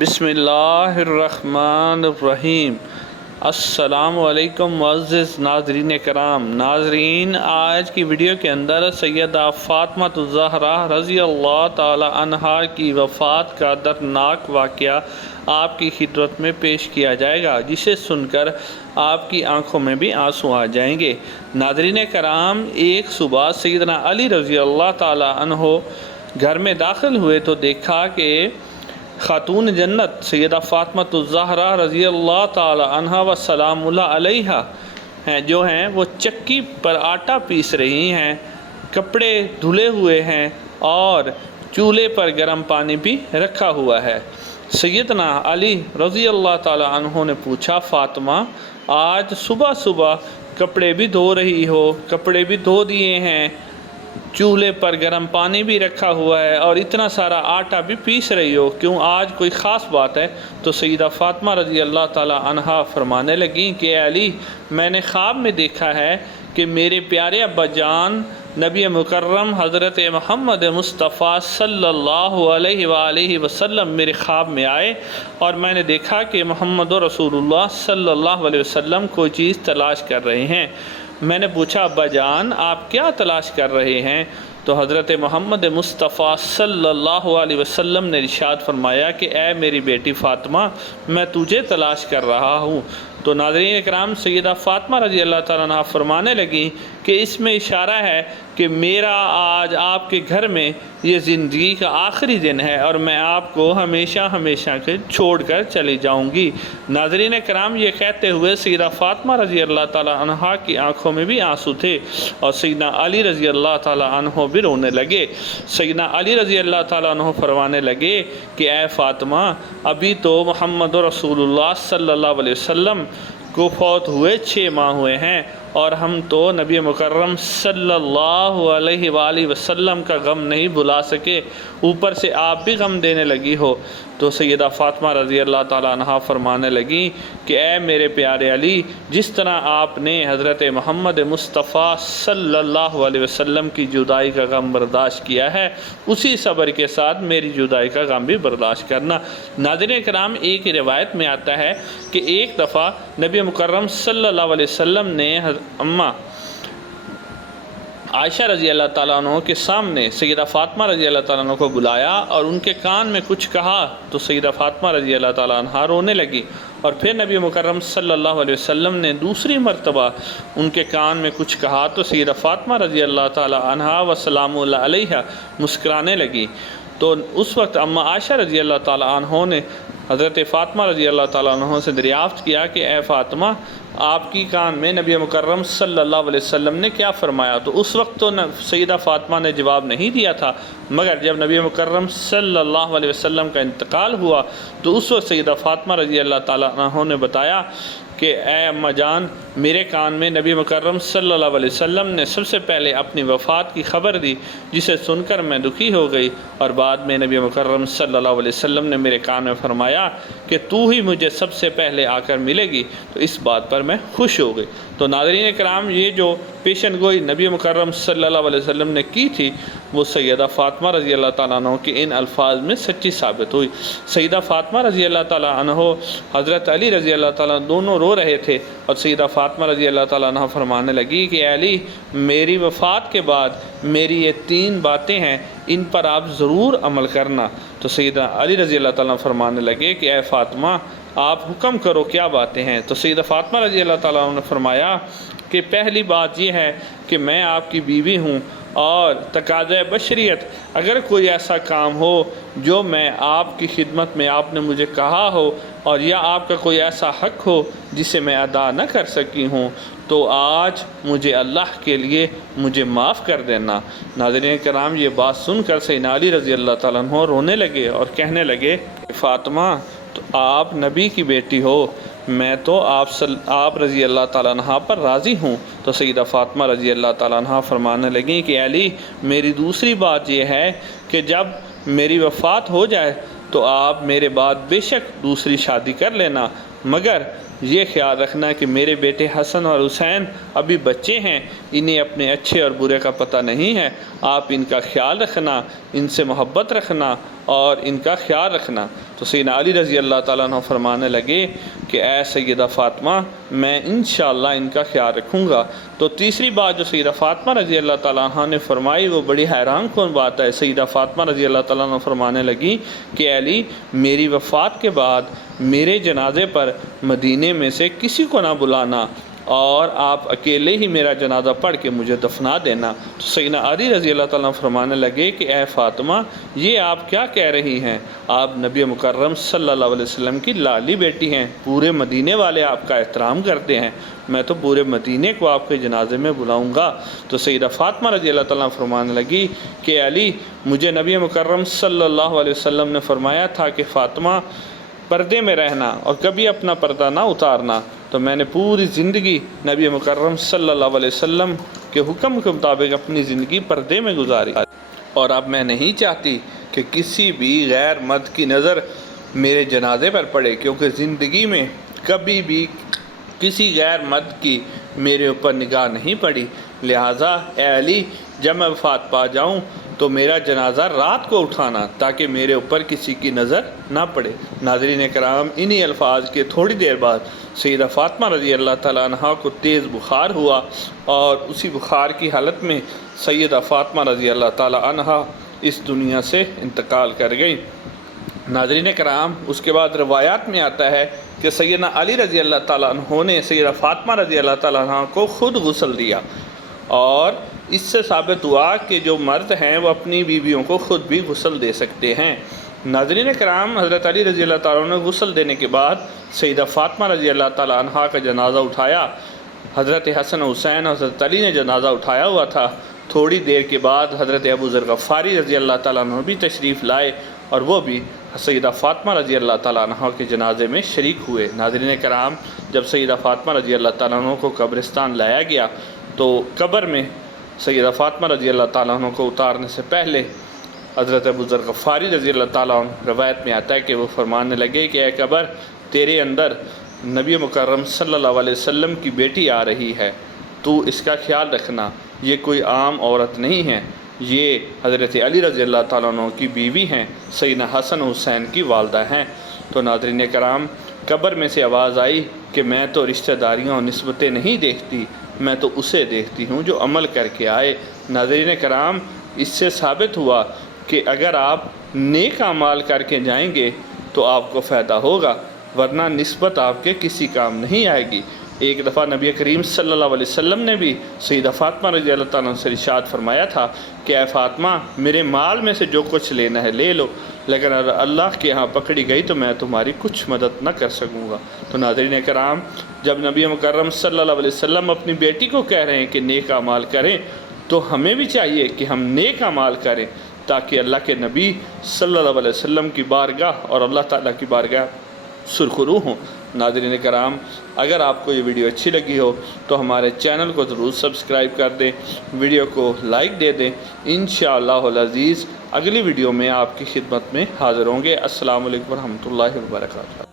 بسم اللہ الرحمن الرحیم۔ السلام علیکم معزز ناظرین کرام۔ ناظرین، آج کی ویڈیو کے اندر سیدہ فاطمہ الزہرا رضی اللہ تعالی عنہا کی وفات کا دردناک واقعہ آپ کی خدمت میں پیش کیا جائے گا، جسے سن کر آپ کی آنکھوں میں بھی آنسو آ جائیں گے۔ ناظرین کرام، ایک صبح سیدنا علی رضی اللہ تعالی عنہ گھر میں داخل ہوئے تو دیکھا کہ خاتون جنت سیدہ فاطمہ الزہرا رضی اللہ تعالی عنہا و سلام اللہ علیہا جو ہیں وہ چکی پر آٹا پیس رہی ہیں، کپڑے دھلے ہوئے ہیں اور چولہے پر گرم پانی بھی رکھا ہوا ہے۔ سیدنا علی رضی اللہ تعالی عنہ نے پوچھا، فاطمہ آج صبح صبح کپڑے بھی دھو رہی ہو، کپڑے بھی دھو دیے ہیں، چولہے پر گرم پانی بھی رکھا ہوا ہے اور اتنا سارا آٹا بھی پیس رہی ہو، کیوں آج کوئی خاص بات ہے؟ تو سیدہ فاطمہ رضی اللہ تعالی عنہا فرمانے لگیں کہ اے علی، میں نے خواب میں دیکھا ہے کہ میرے پیارے ابا جان نبی مکرم حضرت محمد مصطفیٰ صلی اللہ علیہ وآلہ وسلم میرے خواب میں آئے اور میں نے دیکھا کہ محمد رسول اللہ صلی اللہ علیہ وسلم کوئی چیز تلاش کر رہے ہیں۔ میں نے پوچھا، ابا جان آپ کیا تلاش کر رہے ہیں؟ تو حضرت محمد مصطفیٰ صلی اللہ علیہ وسلم نے ارشاد فرمایا کہ اے میری بیٹی فاطمہ، میں تجھے تلاش کر رہا ہوں۔ تو ناظرین اکرام، سیدہ فاطمہ رضی اللہ تعالیٰ عنہ فرمانے لگیں کہ اس میں اشارہ ہے کہ میرا آج آپ کے گھر میں یہ زندگی کا آخری دن ہے اور میں آپ کو ہمیشہ ہمیشہ کے چھوڑ کر چلی جاؤں گی۔ ناظرین کرام، یہ کہتے ہوئے سیدہ فاطمہ رضی اللہ تعالیٰ عنہ کی آنکھوں میں بھی آنسو تھے اور سیدنا علی رضی اللہ تعالیٰ عنہ بھی رونے لگے۔ سیدنا علی رضی اللہ تعالیٰ عنہ فرمانے لگے کہ اے فاطمہ، ابھی تو محمد رسول اللہ صلی اللہ علیہ وسلم کو فوت ہوئے 6 ماہ ہوئے ہیں اور ہم تو نبی مکرم صلی اللہ علیہ وآلہ وسلم کا غم نہیں بھلا سکے، اوپر سے آپ بھی غم دینے لگی ہو۔ تو سیدہ فاطمہ رضی اللہ تعالیٰ عنہ فرمانے لگیں کہ اے میرے پیارے علی، جس طرح آپ نے حضرت محمد مصطفیٰ صلی اللہ علیہ وسلم کی جدائی کا غم برداشت کیا ہے، اسی صبر کے ساتھ میری جدائی کا غم بھی برداشت کرنا۔ ناظرین کرام، ایک روایت میں آتا ہے کہ ایک دفعہ نبی مکرم صلی اللہ علیہ وسلم نے اماں عائشہ رضی اللہ تعالیٰ عنہ کے سامنے سیدہ فاطمہ رضی اللہ تعالیٰ عنہ کو بلایا اور ان کے کان میں کچھ کہا تو سیدہ فاطمہ رضی اللہ تعالیٰ عنہ رونے لگی، اور پھر نبی مکرم صلی اللہ علیہ وسلم نے دوسری مرتبہ ان کے کان میں کچھ کہا تو سیدہ فاطمہ رضی اللہ تعالیٰ عنہ و سلام اللہ علیہ مسکرانے لگی۔ تو اس وقت اماں عائشہ رضی اللہ تعالیٰ عنہ نے حضرت فاطمہ رضی اللہ تعالیٰ عنہ سے دریافت کیا کہ اے فاطمہ، آپ کی کان میں نبی مکرم صلی اللہ علیہ وسلم نے کیا فرمایا؟ تو اس وقت تو سیدہ فاطمہ نے جواب نہیں دیا تھا، مگر جب نبی مکرم صلی اللہ علیہ وسلم کا انتقال ہوا تو اس وقت سیدہ فاطمہ رضی اللہ تعالیٰ عنہ نے بتایا کہ اے اماں جان، میرے کان میں نبی مکرم صلی اللہ علیہ وسلم نے سب سے پہلے اپنی وفات کی خبر دی، جسے سن کر میں دکھی ہو گئی، اور بعد میں نبی مکرم صلی اللہ علیہ وسلم نے میرے کان میں فرمایا کہ تو ہی مجھے سب سے پہلے آ کر ملے گی، تو اس بات پر میں خوش ہو گئی۔ تو ناظرین کرام، یہ جو پیشن گوئی نبی مکرم صلی اللہ علیہ وسلم نے کی تھی وہ سیدہ فاطمہ رضی اللہ تعالیٰ عنہ کے ان الفاظ میں سچی ثابت ہوئی۔ سیدہ فاطمہ رضی اللہ تعالیٰ عنہ حضرت علی رضی اللہ تعالیٰ دونوں رو رہے تھے اور سیدہ فاطمہ رضی اللہ تعالیٰ عنہ فرمانے لگی کہ اے علی، میری وفات کے بعد میری یہ 3 باتیں ہیں، ان پر آپ ضرور عمل کرنا۔ تو سیدہ علی رضی اللہ تعالیٰ فرمانے لگے کہ اے فاطمہ، آپ حکم کرو، کیا باتیں ہیں؟ تو سیدہ فاطمہ رضی اللہ تعالیٰ نے فرمایا کہ پہلی بات یہ ہے کہ میں آپ کی بیوی ہوں اور تقاضۂ بشریت اگر کوئی ایسا کام ہو جو میں آپ کی خدمت میں آپ نے مجھے کہا ہو اور یا آپ کا کوئی ایسا حق ہو جسے میں ادا نہ کر سکی ہوں تو آج مجھے اللہ کے لیے مجھے معاف کر دینا۔ ناظرین کرام، یہ بات سن کر سیدنا علی رضی اللہ تعالیٰ عنہ رونے لگے اور کہنے لگے، فاطمہ تو آپ نبی کی بیٹی ہو، میں تو آپ رضی اللہ تعالیٰ عنہ پر راضی ہوں۔ تو سیدہ فاطمہ رضی اللہ تعالیٰ عنہ فرمانے لگیں کہ علی، میری دوسری بات یہ ہے کہ جب میری وفات ہو جائے تو آپ میرے بعد بے شک دوسری شادی کر لینا، مگر یہ خیال رکھنا کہ میرے بیٹے حسن اور حسین ابھی بچے ہیں، انہیں اپنے اچھے اور برے کا پتہ نہیں ہے، آپ ان کا خیال رکھنا، ان سے محبت رکھنا اور ان کا خیال رکھنا۔ تو سیدنا علی رضی اللہ تعالیٰ عنہ فرمانے لگے کہ اے سیدہ فاطمہ، میں انشاءاللہ ان کا خیال رکھوں گا۔ تو تیسری بات جو سیدہ فاطمہ رضی اللہ تعالیٰ عنہ نے فرمائی وہ بڑی حیران کن بات ہے۔ سیدہ فاطمہ رضی اللہ تعالیٰ عنہ فرمانے لگی کہ علی، میری وفات کے بعد میرے جنازے پر مدینے میں سے کسی کو نہ بلانا اور آپ اکیلے ہی میرا جنازہ پڑھ کے مجھے دفنا دینا۔ تو سیدنا علی رضی اللہ تعالیٰ عنہ فرمانے لگے کہ اے فاطمہ، یہ آپ کیا کہہ رہی ہیں؟ آپ نبی مکرم صلی اللہ علیہ وسلم کی لالی بیٹی ہیں، پورے مدینے والے آپ کا احترام کرتے ہیں، میں تو پورے مدینے کو آپ کے جنازے میں بلاؤں گا۔ تو سیدہ فاطمہ رضی اللہ تعالیٰ عنہ فرمانے لگی کہ علی، مجھے نبی مکرم صلی اللہ علیہ وسلم نے فرمایا تھا کہ فاطمہ، پردے میں رہنا اور کبھی اپنا پردہ نہ اتارنا، تو میں نے پوری زندگی نبی مکرم صلی اللہ علیہ وسلم کے حکم کے مطابق اپنی زندگی پردے میں گزاری، اور اب میں نہیں چاہتی کہ کسی بھی غیر مرد کی نظر میرے جنازے پر پڑے، کیونکہ زندگی میں کبھی بھی کسی غیر مرد کی میرے اوپر نگاہ نہیں پڑی، لہٰذا اے علی، جب میں وفات پا جاؤں تو میرا جنازہ رات کو اٹھانا تاکہ میرے اوپر کسی کی نظر نہ پڑے۔ ناظرین کرام، انہی الفاظ کے تھوڑی دیر بعد سیدہ فاطمہ رضی اللہ تعالیٰ عنہ کو تیز بخار ہوا، اور اسی بخار کی حالت میں سیدہ فاطمہ رضی اللہ تعالیٰ عنہ اس دنیا سے انتقال کر گئی۔ ناظرین کرام، اس کے بعد روایات میں آتا ہے کہ سیدنا علی رضی اللہ تعالیٰ عنہ نے سیدہ فاطمہ رضی اللہ تعالیٰ عنہ کو خود غسل دیا، اور اس سے ثابت ہوا کہ جو مرد ہیں وہ اپنی بیویوں کو خود بھی غسل دے سکتے ہیں۔ ناظرین کرام، حضرت علی رضی اللہ تعالیٰ عنہ نے غسل دینے کے بعد سیدہ فاطمہ رضی اللہ تعالیٰ عنہ کا جنازہ اٹھایا۔ حضرت حسن حسین اور حضرت علی نے جنازہ اٹھایا ہوا تھا۔ تھوڑی دیر کے بعد حضرت ابو ذر غفاری رضی اللہ تعالیٰ عنہ بھی تشریف لائے، اور وہ بھی سیدہ فاطمہ رضی اللہ تعالیٰ عنہ کے جنازے میں شریک ہوئے۔ ناظرین کرام، جب سیدہ فاطمہ رضی اللہ تعالیٰ عنہ کو قبرستان لایا گیا تو قبر میں سیدہ فاطمہ رضی اللہ تعالیٰ عنہ کو اتارنے سے پہلے حضرت ابو ذر غفاری رضی اللہ تعالیٰ عنہ روایت میں آتا ہے کہ وہ فرمانے لگے کہ اے قبر، تیرے اندر نبی مکرم صلی اللہ علیہ وسلم کی بیٹی آ رہی ہے، تو اس کا خیال رکھنا، یہ کوئی عام عورت نہیں ہے، یہ حضرت علی رضی اللہ تعالیٰ عنہ کی بیوی ہیں، سیدنا حسن حسین کی والدہ ہیں۔ تو ناظرین کرام، قبر میں سے آواز آئی کہ میں تو رشتہ داریاں اور نسبتیں نہیں دیکھتی، میں تو اسے دیکھتی ہوں جو عمل کر کے آئے۔ ناظرین کرام، اس سے ثابت ہوا کہ اگر آپ نیک اعمال کر کے جائیں گے تو آپ کو فائدہ ہوگا، ورنہ نسبت آپ کے کسی کام نہیں آئے گی۔ ایک دفعہ نبی کریم صلی اللہ علیہ وسلم نے بھی سیدہ فاطمہ رضی اللہ تعالیٰ عنہ سے ارشاد فرمایا تھا کہ اے فاطمہ، میرے مال میں سے جو کچھ لینا ہے لے لو، لیکن اگر اللہ کے ہاں پکڑی گئی تو میں تمہاری کچھ مدد نہ کر سکوں گا۔ تو ناظرین کرام، جب نبی مکرم صلی اللہ علیہ وسلم اپنی بیٹی کو کہہ رہے ہیں کہ نیک اعمال کریں، تو ہمیں بھی چاہیے کہ ہم نیک اعمال کریں تاکہ اللہ کے نبی صلی اللہ علیہ وسلم کی بارگاہ اور اللہ تعالیٰ کی بارگاہ سرخرو ہوں۔ ناظرین کرام، اگر آپ کو یہ ویڈیو اچھی لگی ہو تو ہمارے چینل کو ضرور سبسکرائب کر دیں، ویڈیو کو لائک دے دیں۔ انشاءاللہ العزیز اگلی ویڈیو میں آپ کی خدمت میں حاضر ہوں گے۔ السلام علیکم ورحمۃ اللہ وبرکاتہ۔